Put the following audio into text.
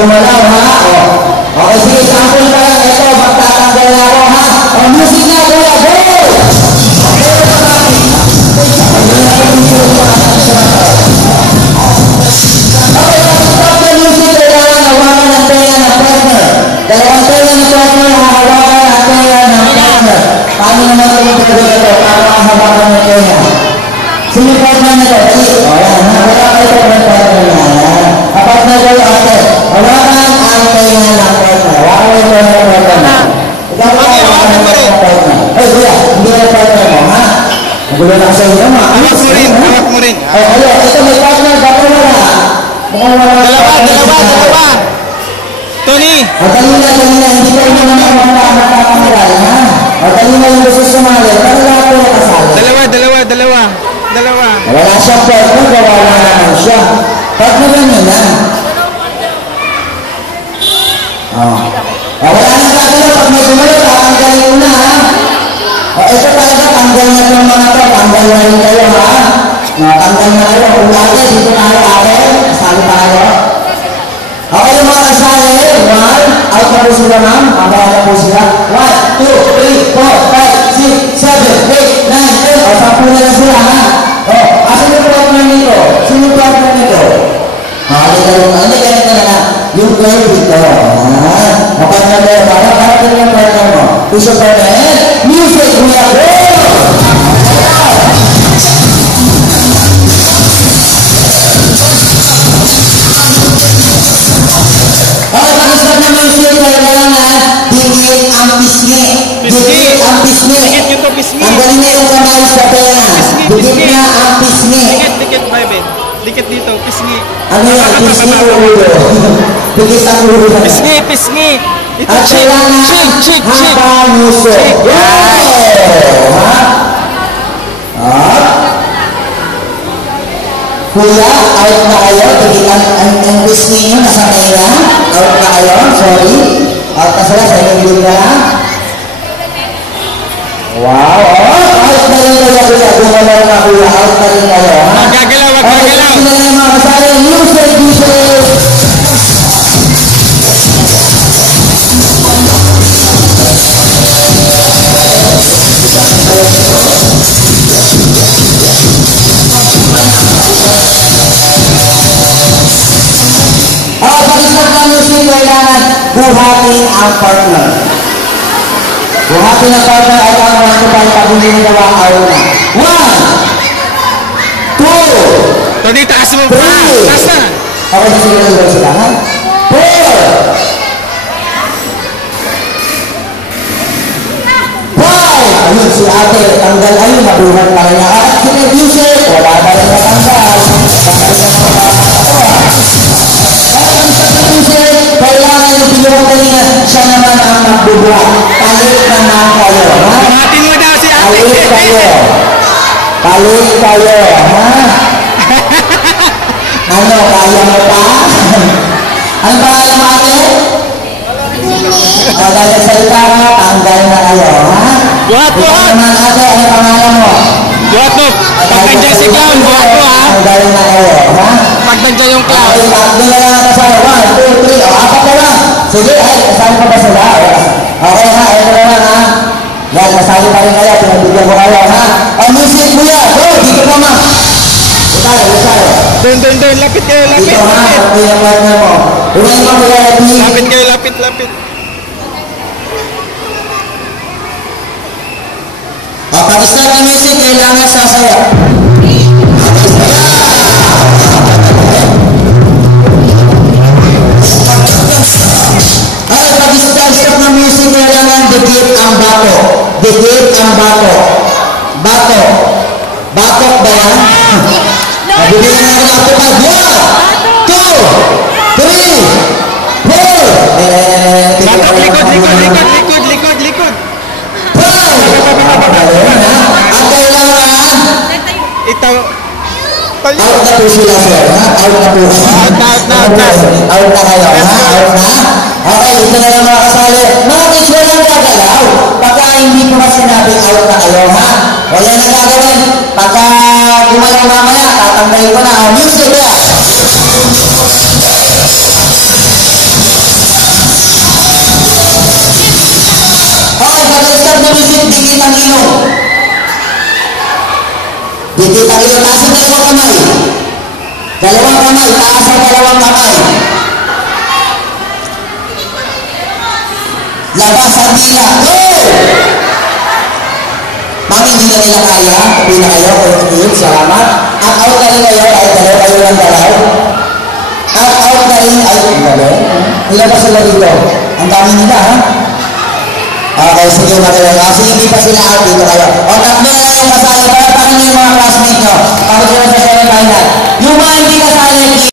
gumalaw, ha? O. Okay, sige, sample pa lang. Ito, magtatanggal na ako, ha? O, music na, kuya, go! Dalawang tenga ng partner, hahawakan ang tenga ng partner. Paano naman itong gagawin ito? Paano ang hawakan ng tenga? Sino partner na ito? Dali. O yan, wala kayo ito ng partner na. Ang partner ko yung ate. Hawakan ang tenga ng partner. Hawakan yung tenga ng partner. Ikaw ang hawakan ng tenga ng partner. Ay, kuya, hindi na partner mo, ha? Nagulo lang sa inyo, ma. Hawak mo rin, hawak mo rin. O, ayo, ito may partner, dapat wala. Dalawa. Tony! O, talina, hindi kayo naman magkakameral, ha? O, talina yung gusto sumali, pero lahat ko nakasali. Dalawa. Wala siyang partner, wala naman siya. Partner lang yun, ha? O, wala nang gagawin, pag may gumalo, tatanggalin mo na, ha? O, ito talaga, tanggal na itong mga to, tanggal na rin kayo, ha? O, tanggal na kayo, kung ate, dito na kayo, ate, kasali pa kayo. Okay, yung mga kasali, 1, out na po sila, ma'am. Abaya na po sila. 1, 2, 3, 4, 5, 6, 7, 8, 9, 10. O, 10 na sila, ha? O, asan yung partner nito? Sino yung partner nito? Halika yung, ganito na. Yung girl dito. Ha? Partner mo, para yung partner mo. Who's your partner? And music, we are go! Okay, pag-start na music, kailangan dikit ang pisngi. Dikit ang pisngi. Ang galing na yung kamay sa pera. Dikit na ang pisngi. Dikit, baby. Dikit dito, pisngi. Ano yan? Pisngi o ulo? Dikit ang ulo. Pisngi. Ito, at kailangan habang muso. Kuya, out na kayo. Dikit ang pisngi nyo nasa pera. Out na kayo. Sorry. Out na sila. Sa inyo na lang. Wow. Out na rin kayo, kuya. Gumalaw na, kuya. Out na rin kayo. Magagalaw. Okay, sila na yung mga kasali. Music. Pag-start ng music, kailangan buhatin ang partner. Buhatin ang partner at ang mga kapal pag hindi nagawa ang una. 1, 2, Tony, taas mo. 3. Taas na. Okay, sige lang ba sila, ha? 4, 5. Ayun, si ate, tanggal ayun, nabuhat pa rin niya. At sige, music, wala pa rin natanggal. Kailangan yung pinulong kanina, siya naman ang magbubuhat. Palit naman kayo, ha? Buhatin mo daw si ate. Palit kayo, ha? Ano, kaya mo pa? Ano pangalan mo, ate? O, dahil salita mo, tanggal na kayo, ha? Buhat. Ikaw naman, ate, ano pangalan mo? Buhat mo. Pag nandiyan si clown, buhat mo, ha? Tanggal na kayo, ha? Pag nandiyan yung clown. Okay, tatlo na lang kasama. 1, 2, 3. O, apat na lang. Sige, ay, kasama pa ba sila? Okay, ha? Ito na lang, ha? Yan, masali pa rin kayo. Pinagbigyan ko kayo, ha? O, music, kuya. Go, dito pa, ma. Tayo. Doon. Lapit kayo. Dito, ha? Pati yung partner mo. Unahin mo, kuya. Lapit kayo, lapit. O, pag-start ng music, kailangan sasayaw. Ay, pag-start ng music, kailangan dikit ang bato. Dikit ang bato. Batok ba yan? Bibigyan na ako ng pag 1, 2, 3, 4. Batok, likod. 5. At kailangan Ito. out na po sila, sir. Out na po. Out na kayo, ha? Out na? Okay, ito na yung mga kasali. Mga kids, walang gagalaw. Pagka hindi ko mas sinabi, out na kayo, ha? Wala na gagawin. Pagka gumalaw mamaya, tatanggalin ko na. Music, ha? Dikit ang iyo. Taas ang dalawang kamay. Dalawang kamay. Taas ang dalawang kamay. Labas ang dila. Go! Ma'am, hindi na nila kaya. Uwi na kayo. Okay, salamat. Out na rin kayo. Kahit dalaw kayo ng dalaw. Out na rin. Ay, dalaw. Ilabas sila dito. Ang dami nila, ha? Okay, sige magalang. Kasi hindi pa sila out dito kayo. O, tatlo na lang yung kasali. Para paano yung mga classmate nyo? Bakit sila sa semifinal?